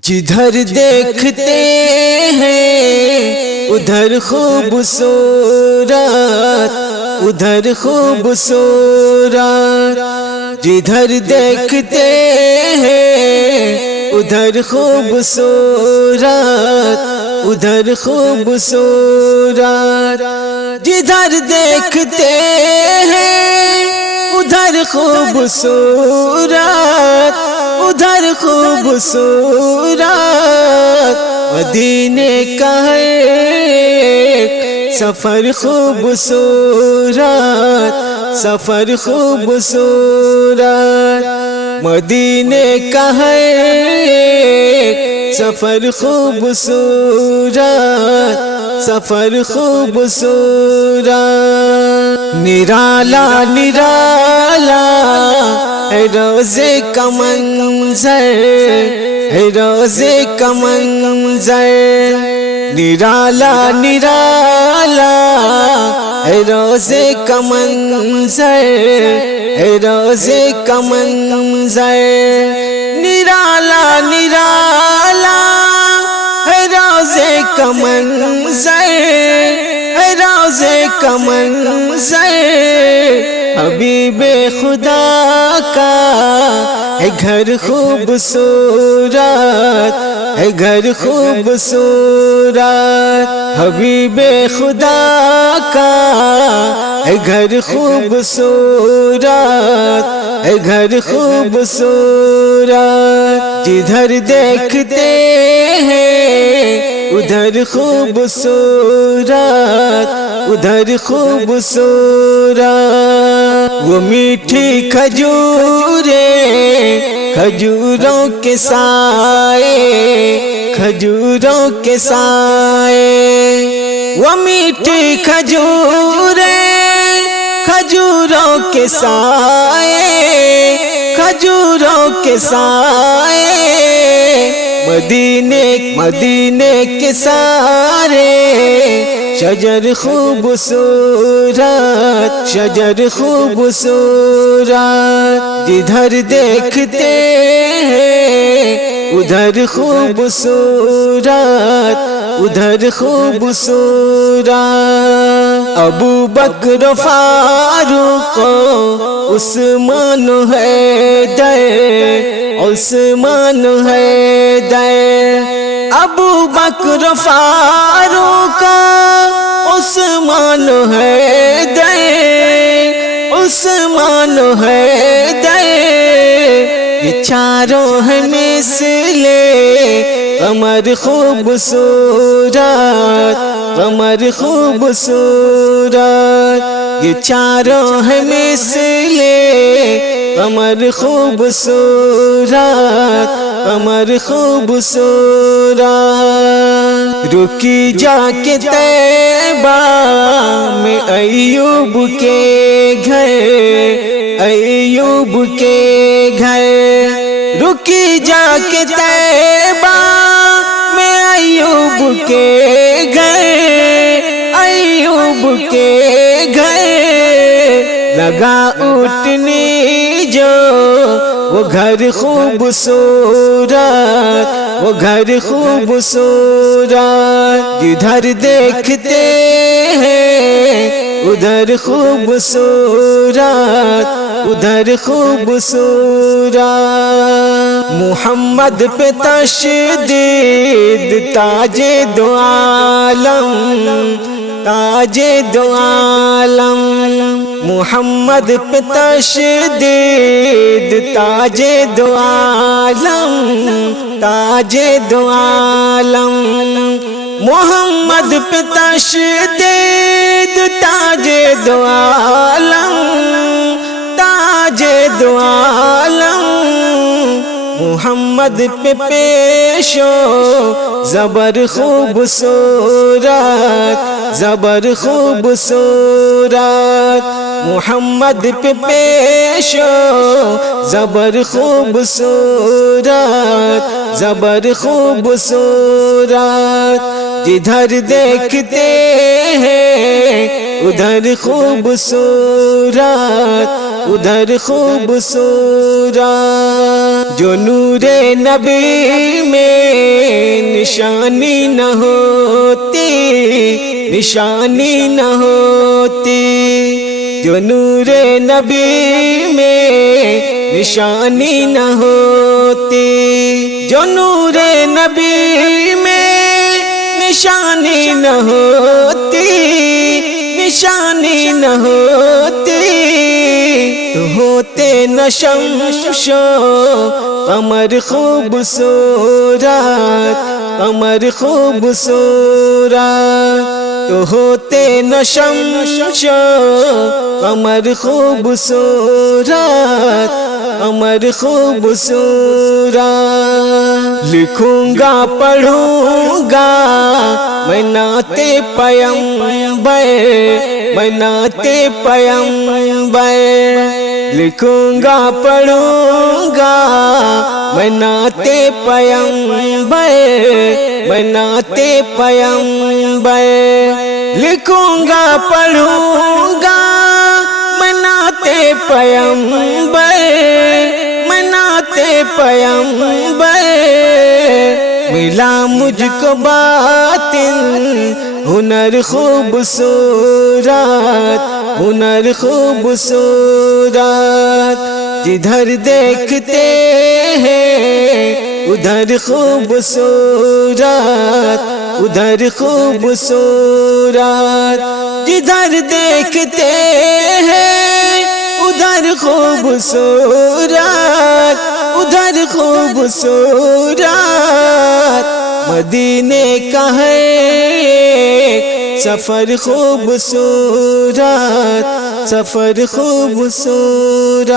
جدھر دیکھتے ہیں ادھر خوبصورت، ادھر خوبصورت، جدھر دیکھتے ہیں ادھر خوبصورت، ادھر خوبصورت، جدھر دیکھتے ہیں ادھر خوبصورت، ادھر خوبصورت، مدینے کا ہے ایک سفر خوبصورت، سفر خوبصورت، مدینے کا ہے ایک سفر خوبصورت، سفر خوبصورت، نرالا نرالا ہے روزے کا منظر، ہے روزے کا منظر، نرالا نرالا ہے روزے کا منظر، ہے روزے کا منظر، نرالا نرالا ہے روزے کا منظر، ہے روزے کا منظر، حبیب خدا کا ہے گھر خوبصورت، ہے گھر خوبصورت، حبیب خدا کا ہے گھر خوبصورت، ہے گھر خوبصورت، جدھر دیکھتے ہیں ادھر خوبصورت، ادھر خوبصورت، وہ میٹھی کھجوریں کھجوروں کے سائے، کھجوروں کے سائے، وہ میٹھی کھجوریں کھجوروں کے سائے، کھجوروں کے سائے، مدینے کے سارے شجر خوبصورت، شجر خوبصورت، جدھر دیکھتے ہیں ادھر خوبصورت، ادھر خوبصورت، ابو بکر فاروق عثمان حیدر، عثمان حیدر، ابو بکر فاروق عثمان حیدر، عثمان حیدر، یہ چاروں ہیں مثل قمر خوبصورت، قمر خوبصورت، یہ چاروں ہیں مثل قمر خوبصورت، قمر خوبصورت، رکی جا کے طیبہ میں ایوب کے گھر، ایوب کے گھر، رکی جا کے طیبہ میں ایوب کے گھر، ایوب کے گھر، لگا اٹھنے جو وہ گھر خوبصورت، وہ گھر خوبصورت، جدھر دیکھتے ہیں ادھر خوبصورت، ادھر خوبصورت، محمد پہ تشدید تاج دو عالم، تاج دو عالم، محمد پہ تشدید تاج دو عالم، تاج دو عالم، محمد پہ تشدید تاج دو عالم، تاج دو عالم، محمد پہ پیشو زبر خوبصورت، زبر خوبصورت، محمد پہ پیشو زبر خوبصورت، زبر خوبصورت، جدھر دیکھتے ہیں ادھر خوبصورت، ادھر خوبصورت، جو نور نبی میں نشانی نہ ہوتی، نشانی نہ ہوتی، جو نور نبی میں نشانی نہ ہوتی، جو نور نبی میں نشانی نہ ہوتی، نشانی نہ ہوتی، تو ہوتے نہ شمس و قمر خوبصورت، قمر خوبصورت، تو ہوتے نہ شمس و قمر خوبصورت، قمر خوبصورت۔ لکھوں گا پڑھوں گا میں نعت پیغمبر، میں نعت پیغمبر، لکھوں گا پڑھوں گا میں نعت پیغمبر، میں نعت پیغمبر، لکھوں گا پڑھوں گا میں نعت پیغمبر، میں نعت پیغمبر، ملا مجھ کو باطن ہنر خوبصورت، ہنر خوبصورت، جدھر دیکھتے ہیں ادھر خوبصورت، ادھر خوبصورت، جدھر دیکھتے ہیں ادھر خوبصورت، ادھر خوبصورت، مدینے کا ہے سفر خوبصورت، سفر خوبصورت۔